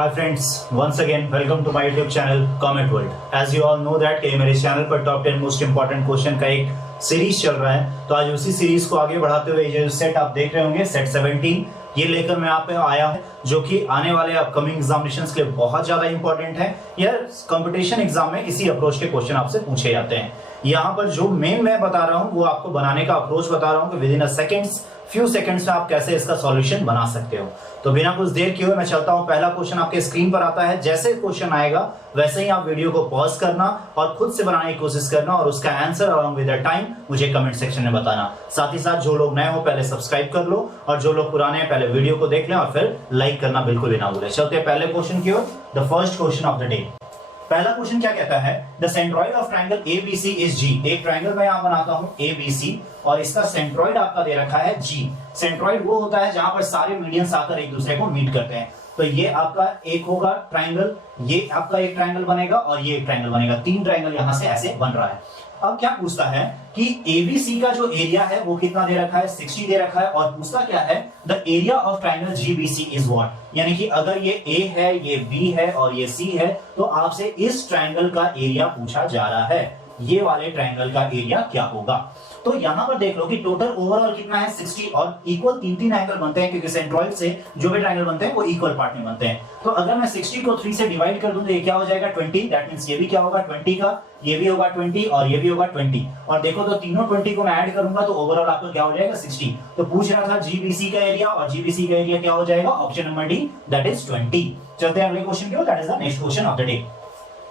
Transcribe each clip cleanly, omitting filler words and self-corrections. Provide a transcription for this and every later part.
Hi friends, once again welcome to my YouTube channel Comet World. As you all know that कि मेरे channel पर top 10 most important question का एक series चल रहा है, तो आज उसी सीरीज को आगे बढ़ाते हुए ये जो सेट आप देख रहे होंगे सेट 17 ये लेकर मैं आप पे आया हूँ, जो कि आने वाले अपकमिंग एग्जामिनेशंस के लिए बहुत ज्यादा इंपॉर्टेंट है। यह कंपटीशन एग्जाम में इसी अप्रोच के क्वेश्चन आपसे पूछे जाते हैं। यहाँ पर जो मेन मैं बता रहा हूँ वो आपको बनाने का अप्रोच बता रहा हूँ कि with in a seconds few seconds में आप कैसे इसका सॉल्यूशन बना सकते हो। तो बिना कुछ देर किए हुए मैं चलता हूं। पहला क्वेश्चन आपके स्क्रीन पर आता है, जैसे क्वेश्चन आएगा वैसे ही आप वीडियो को पॉज करना और खुद से बनाने की कोशिश करना और उसका answer along with the time मुझे कमेंट सेक्शन में बताना। साथ ही साथ जो लोग नए हो पहले सब्सक्राइब कर लो और जो लोग पुराने हैं पहले वीडियो को देख लें और फिर लाइक करना बिल्कुल भी ना भूलें। चलते हैं पहले क्वेश्चन की ओर, the first question of the day. पहला क्वेश्चन क्या कहता है, the centroid of triangle ABC is G. एक ट्रायंगल मैं यहां बनाता हूं एबीसी और इसका सेंट्रॉइड आपका दे रखा है जी। सेंट्रॉइड वो होता है जहां पर सारे मीडियंस आकर एक दूसरे को मीट करते हैं। तो ये आपका एक होगा ट्रायंगल, ये आपका एक ट्रायंगल बनेगा और ये एक ट्रायंगल बनेगा। तीन ट्रायंगल यहां से ऐसे बन रहा है। अब क्या पूछता है कि एबीसी का जो एरिया है वो कितना दे रखा है, 60 दे रखा है और पूछता क्या है, the area of triangle GBC is what. यानी कि अगर ये ए है, ये बी है और ये सी है तो आपसे इस ट्रायंगल का एरिया पूछा जा रहा है। ये वाले ट्रायंगल का एरिया क्या होगा। तो यहां पर देख लो कि टोटल ओवरऑल कितना है 60 और इक्वल तीन एंगल बनते हैं, क्योंकि सेंट्रॉइड से जो भी ट्रायंगल बनते हैं वो इक्वल पार्ट में बनते हैं। तो अगर मैं 60 को 3 से डिवाइड कर दूं तो ये क्या हो जाएगा 20। दैट मींस ये भी क्या होगा 20 का, ये भी होगा 20 और ये भी होगा 20। और देखो तो तीनों 20 को मैं ऐड करूंगा तो ओवरऑल आपको क्या हो जाएगा 60। तो पूछ रहा था जीबीसी का एरिया और जीबीसी का एरिया क्या हो जाएगा, option number D that is 20। चलते हैं अगले क्वेश्चन की ओर, that is the next question of the day.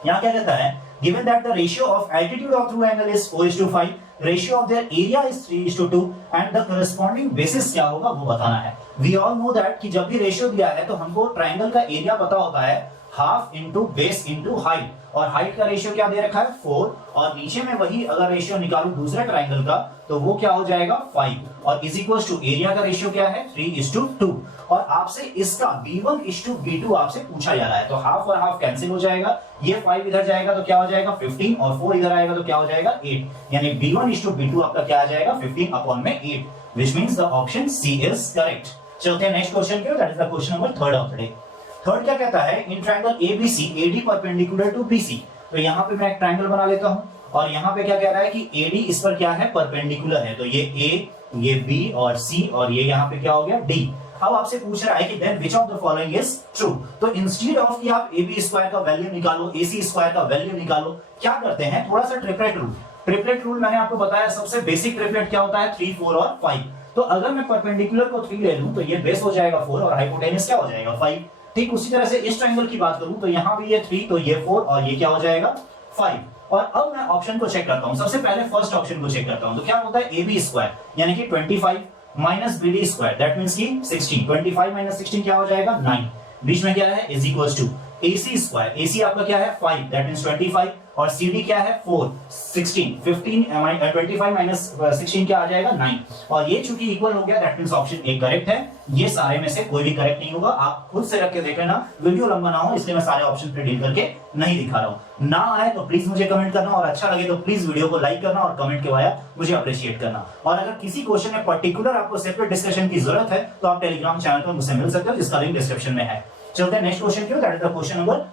यहां क्या कहता है, given that the ratio of altitude of two angle is 4:5, ratio of their area is 3:2 and the corresponding basis क्या होगा वो बताना है। We all know that कि जब भी रेशियो दिया है तो हमको ट्रायंगल का एरिया पता होता है half into base into height, और हाइट का रेशियो क्या दे रखा है 4 और नीचे में वही अगर रेशियो निकालूं दूसरे ट्रायंगल का तो वो क्या हो जाएगा 5 और इज इक्वल टू एरिया का रेशियो क्या है 3:2। और आपसे इसका b1:b2 आपसे पूछा जा रहा है। तो हाफ और हाफ कैंसिल हो जाएगा, ये 5 इधर जाएगा तो क्या हो जाएगा 15 और 4 इधर आएगा तो क्या हो जाएगा 8। यानी b1:b2 आपका क्या आ जाएगा 15/8, which means the option C is correct. चलते हैं नेक्स्ट क्वेश्चन की ओर, that is the question number 3 of the day. Third क्या कहता है, in triangle ABC AD perpendicular to BC. तो यहाँ पे मैं एक ट्रायंगल बना लेता हूं और यहाँ पे क्या कह रहा है कि एडी इस पर क्या है परपेंडिकुलर है। तो ये ए, ये बी और सी और ये यहाँ पे क्या हो गया डी। अब आपसे पूछ रहा है कि then which of the following is true. तो इंस्टेड ऑफ कि आप AB स्क्वायर का वैल्यू निकालो, AC स्क्वायर का वैल्यू निकालो, क्या करते हैं थोड़ा सा ट्रिपलेट रूल। ट्रिपलेट रूल मैंने आपको बताया सबसे बेसिक ट्रिपलेट क्या होता है 3, 4 और 5। तो अगर मैं परपेंडिकुलर को 3 ले लूं तो ये बेस हो जाएगा 4 और हाइपोटेनस क्या हो जाएगा 5। ठीक उसी तरह से इस ट्रायंगल की बात करूं तो यहां भी ये 3 तो ये 4 और ये क्या हो जाएगा 5। और अब मैं ऑप्शन को चेक करता हूं, सबसे पहले फर्स्ट ऑप्शन को चेक करता हूं। तो क्या होता है AB स्क्वायर यानी कि 25 minus BD square that means की 16। 25 माइनस 16 क्या हो जाएगा 9। बीच में क्या है is equals to AC square, AC आपका क्या है 5 दैट मींस 25 और CD क्या है 4 16 15 25 माइनस 16 क्या आ जाएगा 9। और ये चूंकि इक्वल हो गया that means option A correct है। ये सारे में से कोई भी करेक्ट नहीं होगा, आप खुद से रख के देख लेना। वीडियो लंबा ना हो इसलिए मैं सारे ऑप्शन पे डील करके नहीं दिखा रहा हूं। ना आए तो प्लीज मुझे कमेंट करना और अच्छा लगे तो प्लीज वीडियो को लाइक करना और कमेंट के वाया मुझे अप्रिशिएट करना। और अगर किसी क्वेश्चन में पर्टिकुलर आपको सेपरेट डिस्कशन की जरूरत है तो आप टेलीग्राम चैनल पर मुझसे मिल सकते हो जिसका लिंक डिस्क्रिप्शन में है। चलते हैं नेक्स्ट क्वेश्चन की ओर, that is the question number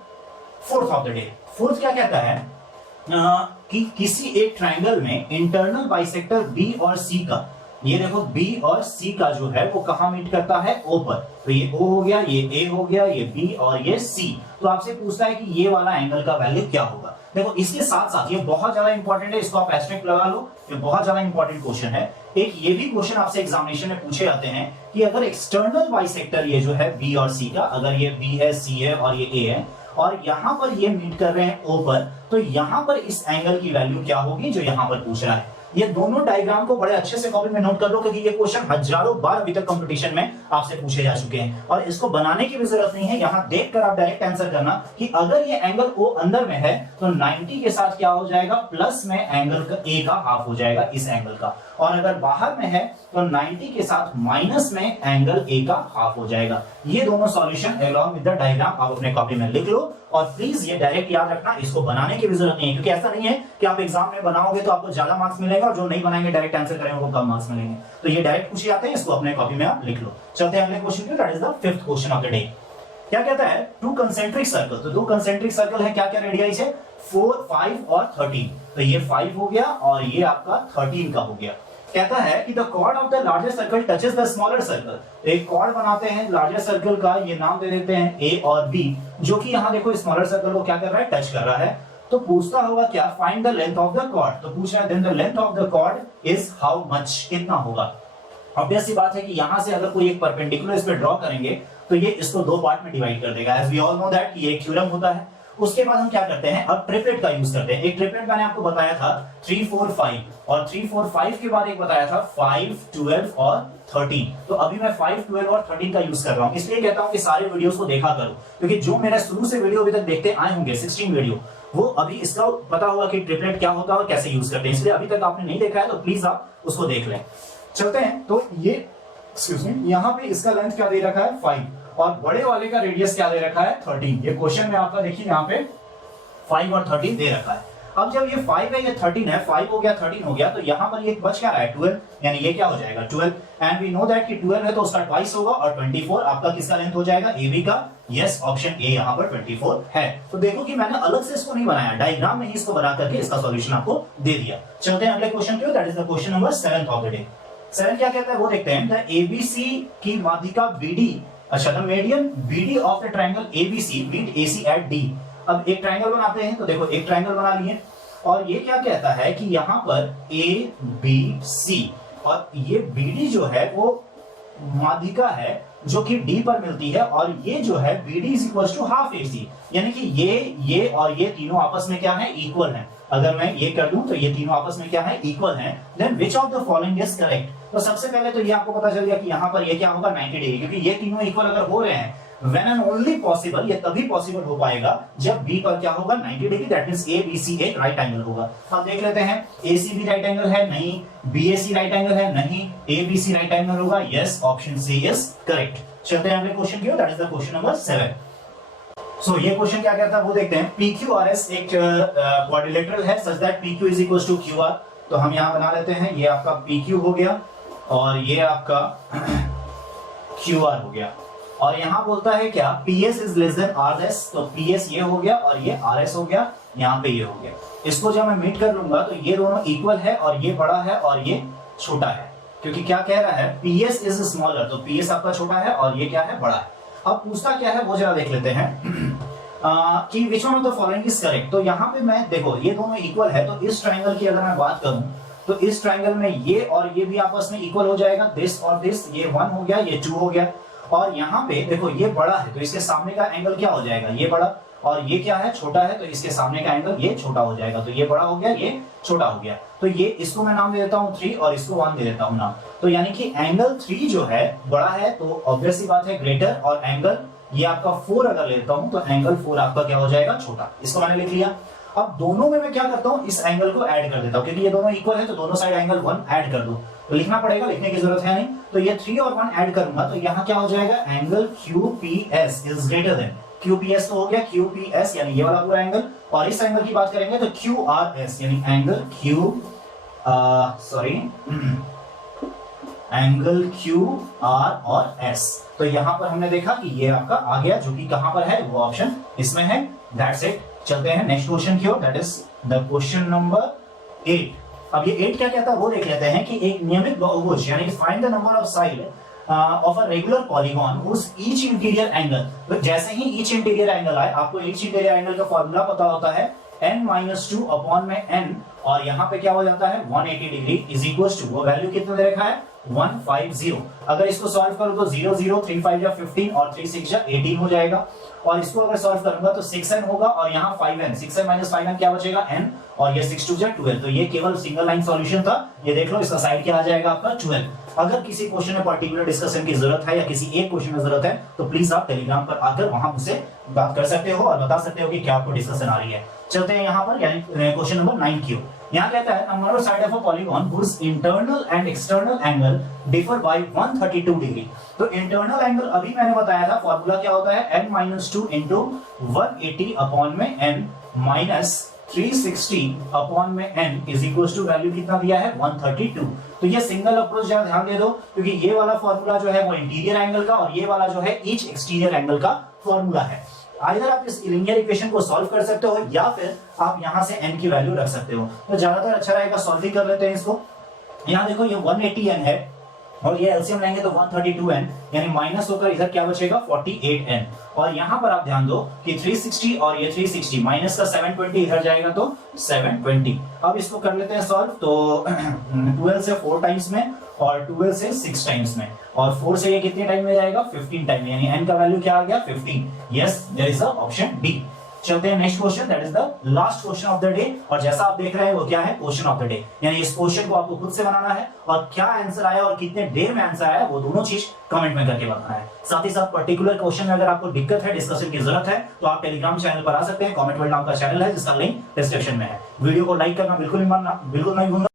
4th of the day. Fourth क्या कहता है कि किसी एक ट्रायंगल में इंटरनल बाइसेक्टर बी और सी का, ये देखो बी और सी का जो है वो कहां मीट करता है ओ पर। तो ये ओ हो गया, ये ए हो गया, ये बी और ये सी। तो आपसे पूछता है कि ये वाला एंगल का वैल्यू क्या होगा। देखो इसके साथ साथ ये बहुत ज्यादा इंपॉर्टेंट है, इसको आप एस्टेरिस्क लगा लो, ये बहुत ज्यादा इंपॉर्टेंट क्वेश्चन है। एक ये भी क्वेश्चन आपसे एग्जामिनेशन में पूछे जाते हैं कि अगर एक्सटर्नल बाइसेक्टर ये जो है बी और सी का, अगर ये बी है सी है और ये ए है और यहां पर ये मीट कर रहे हैं ओ पर, तो यहां पर इस एंगल की वैल्यू क्या होगी जो यहां पर पूछ रहा है। ये दोनों डायग्राम को बड़े अच्छे से कॉपी में नोट कर लो क्योंकि ये क्वेश्चन हजारों बार अभी तक कंपटीशन में आपसे पूछे जा चुके हैं और इसको बनाने की भी जरूरत नहीं है। यहां देखकर आप डायरेक्ट आंसर करना कि अगर ये एंगल ओ अंदर में है तो 90 के साथ क्या हो जाएगा प्लस में एंगल का ए का हाफ हो जाएगा इस एंगल का, और अगर बाहर में है तो 90 के साथ माइनस में एंगल ए का हाफ हो जाएगा। ये दोनों solution along with the diagram आप अपने कॉपी में लिख लो और प्लीज ये डायरेक्ट याद रखना, इसको बनाने की भी जरूरत नहीं है क्योंकि ऐसा नहीं है कि आप एग्जाम में बनाओगे तो आपको ज्यादा मार्क्स मिलेगा और जो नहीं बनाएंगे डायरेक्ट आंसर करेंगे उनको कम मार्क्स मिलेंगे। तो ये डायरेक्ट पूछे जाते हैं, इसको अपने कॉपी में आप लिख लो। चलते हैं अगले क्वेश्चन की, that is the 5th question of the day. क्या कहता है, टू कंसेंट्रिक सर्कल, तो दो कंसेंट्रिक सर्कल है, क्या क्या रेडियस है, 4, 5 और 13, तो ये 5 हो गया और ये आपका 13 का हो गया। कहता है कि the chord of the larger circle touches the smaller circle. एक कॉर्ड बनाते हैं लार्जर सर्कल का, ये नाम दे देते हैं ए और बी, जो कि यहाँ देखो स्मॉलर सर्कल को क्या कर रहा है, टच कर रहा है। तो पूछता होगा क्या, find the length of the chord, तो पूछ रहा है then the length of the chord is how much, कितना होगा। ऑब्वियस सी बात है कि यहां से अगर कोई एक परपेंडिकुलर इस पे ड्रॉ करेंगे तो ये इसको दो पार्ट में डिवाइड कर देगा, as we all know that ये एक थ्योरम होता है। उसके बाद हम क्या करते हैं, अब ट्रिपलेट का यूज करते हैं। एक ट्रिपलेट मैंने आपको बताया था 3, 4, 5 और 3, 4, 5 के बाद एक बताया था 5, 12 और 13। तो अभी मैं 5, 12 और 13 का यूज कर रहा हूं, इसलिए कहता हूं कि सारे वीडियोस को देखा करो, क्योंकि जो मेरा शुरू से वीडियो अभी तक देखते आए होंगे 16 वीडियो, वो अभी इसका पता होगा कि ट्रिपलेट क्या होता है और कैसे यूज करते हैं। इसलिए अभी तक आपने नहीं देखा है तो प्लीज आप उसको देख लें। चलते हैं, तो ये एक्सक्यूज मी, यहाँ पे इसका लेंथ क्या दे रखा है 5 और बड़े वाले का रेडियस क्या दे रखा है 13। ये क्वेश्चन में आपका देखिए यहाँ पे 5 और 13 दे रखा है। अब जब ये 5 है, ये 13 है, 5 हो गया 13 हो गया, तो यहाँ पर ये बच क्या रहा है 12, यानी ये क्या हो जाएगा 12, एंड वी नो दैट कि 12 है तो उसका ट्वाइस होगा और 24 आपका किसका लेंथ हो जाएगा, ए बी का। यस, ऑप्शन ए यहाँ पर 24 है। तो देखो कि मैंने अलग से इसको नहीं बनाया, डायग्राम में ही इसको बना करके इसका सॉल्यूशन आपको दे दिया। चलते हैं अगले क्वेश्चन की ओर, that is the question number 7 of the day. 7 क्या कहता है वो देखते हैं, द एबीसी की माध्यिका बीडी, अच्छा the median BD of the triangle ABC meet AC at D. अब एक ट्रायंगल बनाते हैं, तो देखो एक ट्रायंगल बना लिए और ये क्या कहता है कि यहाँ पर ए बी सी और ये बीडी जो है वो माध्यिका है जो कि डी पर मिलती है, और ये जो है BD is equal to half A C, यानी कि ये और ये तीनों आपस में क्या है, इक्वल है। अगर मैं ये कर दूं तो ये तीनों आपस में क्या है, इक्वल है। Then which of the following is correct, तो सबसे पहले तो ये आपको पता चल गया कि यहाँ पर ये क्या होगा 90 डिग्री, क्योंकि ये तीनों इक्वल अगर हो रहे हैं, व्हेन एंड ओनली पॉसिबल, ये तभी पॉसिबल हो पाएगा जब बी पर क्या होगा 90 degree, that means A B C एक राइट एंगल होगा। अब देख लेते हैं, ए सी भी राइट एंगल है, नहीं, B A C right angle है, नहीं, A B C right angle होगा, yes, option C is correct. चलते हैं अगले क्वेश्चन की ओर, that is the question number 7। So ये क्वेश्चन क्या कहता है वो देखते हैं। PQRS एक क्वाड्रिलेटरल है such that PQ is equal to QR, तो हम यहाँ बना लेते हैं, ये आपका PQ हो गया और ये आपका QR हो गया, और यहाँ बोलता है क्या, PS is less than RS, तो PS ये हो गया और ये RS हो गया, यहाँ पे ये हो गया। इसको जब मैं मीट कर लूंगा तो ये दोनों इक्वल है और ये बड़ा है और ये छोटा है, क्योंकि क्या कह रहा है, PS इज स्मॉलर, तो PS आपका छोटा है और ये क्या है, बड़ा है। अब पूछता क्या है वो जरा देख लेते हैं कि which one of the following is correct. तो यहाँ पे मैं देखो ये दोनों इक्वल है, तो इस ट्रायंगल की अगर मैं बात करूं तो इस ट्रायंगल में ये और ये भी आपस में इक्वल हो जाएगा, दिस और दिस, ये 1 हो गया, ये 2 हो गया, और यहाँ पे देखो ये बड़ा है तो इसके सामने का एंगल क्या हो जाएगा, ये बड़ा, और ये क्या है, छोटा है, तो इसके सामने का एंगल ये छोटा हो जाएगा, तो ये बड़ा हो गया, ये छोटा हो गया। तो ये इसको मैं नाम दे देता हूँ 3 और इसको 1 दे देता हूँ नाम। तो यानी कि एंगल 3 जो है बड़ा है, तो ऑब्वियस सी बात है ग्रेटर, और एंगल ये आपका 4 अगर लेता हूं तो एंगल 4 आपका क्या हो जाएगा, छोटा। इसको मैंने लिख लिया। अब दोनों में मैं क्या करता हूं, इस एंगल को ऐड कर देता हूं, क्योंकि ये दोनों इक्वल है तो दोनों साइड एंगल 1 ऐड कर दो, तो लिखना पड़ेगा, लिखने की जरूरत है नहीं। तो ये 3 और 1 ऐड करूंगा तो यहाँ क्या हो जाएगा, angle QPS is greater than, QPS तो हो गया QPS यानी ये वाला पूरा एंगल, और इस एंगल की बात करेंगे तो QRS यानी एंगल एंगल QR और S। तो यहां पर हमने देखा कि ये आपका आ गया, जो कि कहां पर है, वो ऑप्शन इसमें है। That's it. चलते हैं नेक्स्ट क्वेश्चन की ओर, that is the question number 8। अब ये 8 क्या कहता है वो देख लेते हैं कि एक नियमित बहुभुज यानी कि find the number of side of a regular polygon whose each interior angle. तो जैसे ही ईच इंटीरियर एंगल आए, आपको ईच इंटीरियर एंगल का फॉर्मूला पता होता है n-2 अपॉन में n, और यहाँ पे क्या हो जाता है 180 डिग्री इज इक्वल टू, वो वैल्यू कितना दे रखा है 150। अगर इसको सॉल्व करो तो 0 0 3 5 या 15 और 3 6 या 18 हो जाएगा, और इसको अगर सॉल्व करूंगा तो 6n होगा और यहाँ 5n, 6n माइनस 5n क्या बचेगा n, और ये 6 2 12। तो ये केवल सिंगल लाइन सॉल्यूशन था। ये देख लो इसका साइड क्या आ जाएगा आपका 12। अगर किसी क्वेश्चन में पर्टिकुलर डिस्कशन की जरूरत है या किसी एक क्वेश्चन में जरूरत है तो प्लीज आप टेलीग्राम पर आकर वहां मुझसे बात कर सकते हो और बता सकते हो कि क्या आपको डिस्कशन आ रही है। चलते हैं यहाँ पर यानी क्वेश्चन नंबर 9 की ओर। यहाँ कहता है number of side of a polygon whose internal and external angle differ by 132 degree. तो इंटरनल एंगल अभी मैंने बताया था, फॉर्मूला क्या होता है n-2 इंटू 180 अपॉन में n माइनस 360 अपॉन में n is equal to value कितना दिया है 132। तो ये सिंगल अप्रोच ध्यान दे दो, क्योंकि ये वाला फॉर्मूला जो है वो इंटीरियर एंगल का और ये वाला जो है ईच एक्सटीरियर एंगल का फॉर्मूला है। आइदर आप इस लीनियर इक्वेशन को सॉल्व कर सकते हो या फिर आप यहां से n की वैल्यू रख सकते हो। तो ज्यादातर अच्छा रहेगा सॉल्व ही कर लेते हैं इसको। यहां देखो ये 180n है और ये एलसीएम लेंगे तो 132n, यानी माइनस होकर इधर क्या बचेगा 48n। और यहां पर आप ध्यान दो कि 360 और ये 360 माइनस का 720 इधर जाएगा तो 720। अब इसको कर लेते हैं सॉल्व। तो 12 से 4 टाइम्स में और 12 से 6 टाइम्स में, और 4 से ये कितने टाइम में जाएगा 15 टाइम में, यानी n का वैल्यू क्या आ गया 15। Yes, there is the option D. चलते हैं next question, that is the last question of the day. और जैसा आप देख रहे हैं वो क्या है, क्वेश्चन ऑफ द डे, यानी इस क्वेश्चन को आपको खुद से बनाना है और क्या आंसर आया और कितने देर में आंसर आया वो दोनों चीज कमेंट में करके बताना है। साथ ही साथ पर्टिकुलर क्वेश्चन में अगर आपको दिक्कत है, डिस्कशन की जरूरत है, तो आप टेलीग्राम चैनल पर आ सकते हैं। कमेंट वर्ल्ड नाम का चैनल है जिसका लिंक डिस्क्रिप्शन में है। वीडियो को लाइक करना बिल्कुल नहीं भूलना।